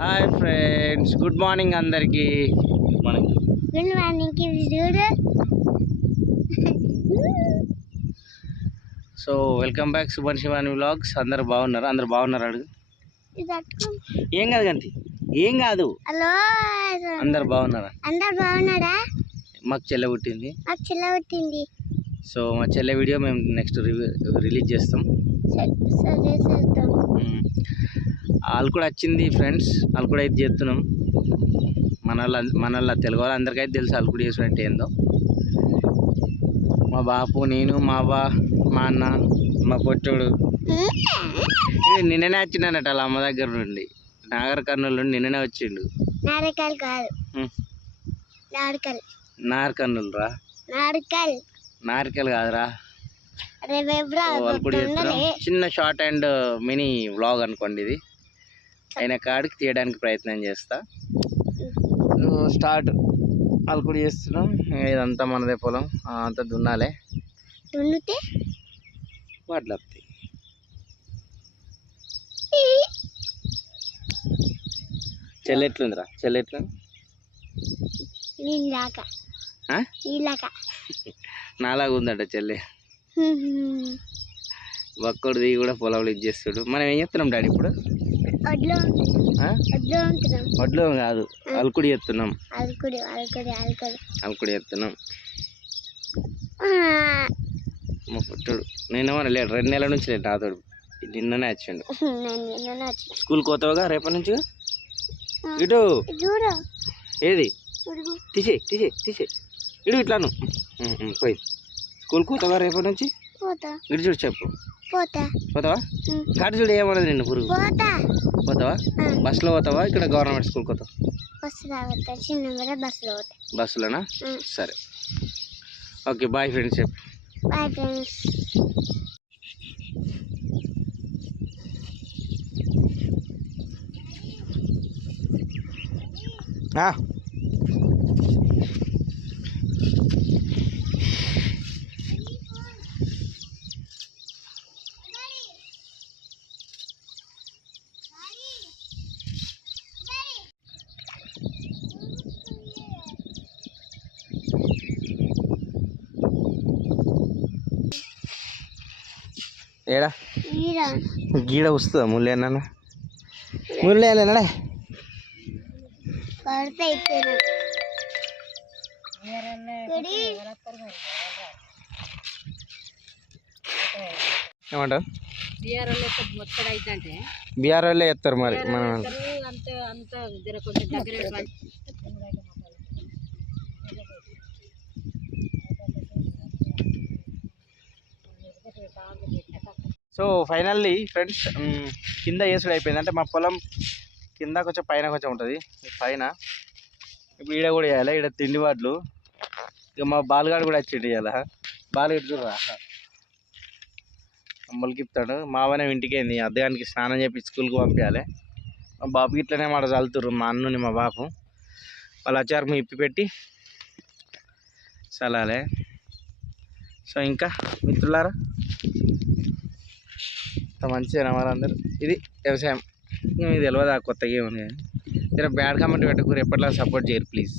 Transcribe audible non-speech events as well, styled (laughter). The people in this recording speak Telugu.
హాయ్ ఫ్రెండ్స్ గుడ్ మార్నింగ్ అందరికి. Good morning. గుడ్ మార్నింగ్ చూడు so welcome back Subhan Shivani vlogs. అందరు బాగున్నారు? అందరు బాగున్నారు అడుగు? ఏం కాదు గంటి ఏం కాదు. హలో అందరు బాగున్నారా? అందరు బాగున్నారా? మాకు చెల్లె పుట్టింది. మాకు చిల్ల పుట్టింది. సో మా చెల్లె వీడియో మేము నెక్స్ట్ రిలీజ్ చేస్తాం. వాళ్ళు కూడా వచ్చింది ఫ్రెండ్స్ వాళ్ళు కూడా అయితే చేస్తున్నాం. మన వాళ్ళ మన వాళ్ళ తెలుగు వాళ్ళు అందరికైతే తెలుసు వాళ్ళు కూడా చేసుకుంటే ఏందో. మా బాపు నేను మా బా మా అన్న మా పొట్టోడు. ఇది నిన్ననే వచ్చిండనట వాళ్ళ అమ్మ దగ్గర నుండి. నాగర్ కర్నూలు నుండి నిన్ననే వచ్చిండు. నారకాలు కాదు. నారకాలు. నాగర్ కర్నూలు రా నారకాలు. నారికల్ కాదురా. చిన్న షార్ట్ అండ్ మినీ వ్లాగ్ అనుకోండి ఇది. అయిన కాడికి తీయడానికి ప్రయత్నం చేస్తా. స్టార్ట్. వాళ్ళు కూడా చేస్తున్నాం. ఇదంతా మనదే పొలం. అంతా దున్నాలే. దున్నుతే? వాటిలో వస్తాయి (laughs) చెల్లి ఎట్లుందిరా? చెల్లి ఎట్లుంది? నీలాక ఆ? నీలాక నాలాగా ఉందట చెల్లి. ఒక్కడు దిగి కూడా పొలంలో ఇది చేస్తాడు. మనం ఏం చేస్తున్నాం డాడీ ఇప్పుడు? వడ్లో కాదు అల్కుడి చేస్తున్నాం. అలుకుడి చేస్తున్నాం. మా పుట్టుడు. నేనేమో లేడు రెండు నెలల నుంచి లేడు నాతోడు నిన్ననే వచ్చిండు. స్కూల్ కోతావుగా రేపటి నుంచి? ఇటు? ఏది? తీసే తీసే తీసే ఇడు ఇట్లాను. పోయి. స్కూల్ కోతావా రేపటి నుంచి? పోతా. ఇటు చూడు చెప్పు. పోతా. పోతావా. కాటు చూడు ఏమన్నది నిన్ను పురుగు? పోతా. పోతావా. బస్సులో పోతావా? ఇక్కడ గవర్నమెంట్ స్కూల్ పోతావా? బస్సులోనా. సరే. ఓకే బాయ్ ఫ్రెండ్స్ చెప్పు. Bye friends. ఆ. ఏడా? గీడ. వస్తుందా ముళ్ళేనా ముళ్ళేనా ఏమంటారు బీఆర్ఎల్ మొత్తం అయిద్దంటే. బీఆర్ వాళ్ళే ఎత్తారు మరి మన అంత అంత జర కొంచెం దగ్గర సో ఫైనల్లీ ఫ్రెండ్స్ కింద వేసుడు అయిపోయింది. అంటే మా పొలం కింద కొంచెం పైన కొంచెం ఉంటుంది. పైన ఇప్పుడు ఈడ కూడా వేయాలి? ఈడ తిండి వాట్లు ఇక మా బాలుగాడు కూడా వచ్చి ఇవాళ బాలు ఇడుతురా మొలికిప్తాడు మావనే ఇంటికి అయింది అద్దగానికి స్నానం చేపి స్కూల్కి పంపించాలి. మా బాబుకి ఇట్లనే మాట చల్లుతుర్రు మా అన్నుని మా బాపు వాళ్ళు వచ్చారు ఇప్పి పెట్టి చల్లాలి. సో ఇంకా మిత్రులారా అంత మంచిగా అందరు? ఇది వ్యవసాయం. ఇది తెలియదు ఆ కొత్తగా ఏమని బ్యాడ్ కామెంట్ పెట్టకు ఎప్పట్లా సపోర్ట్ చేయరు ప్లీజ్.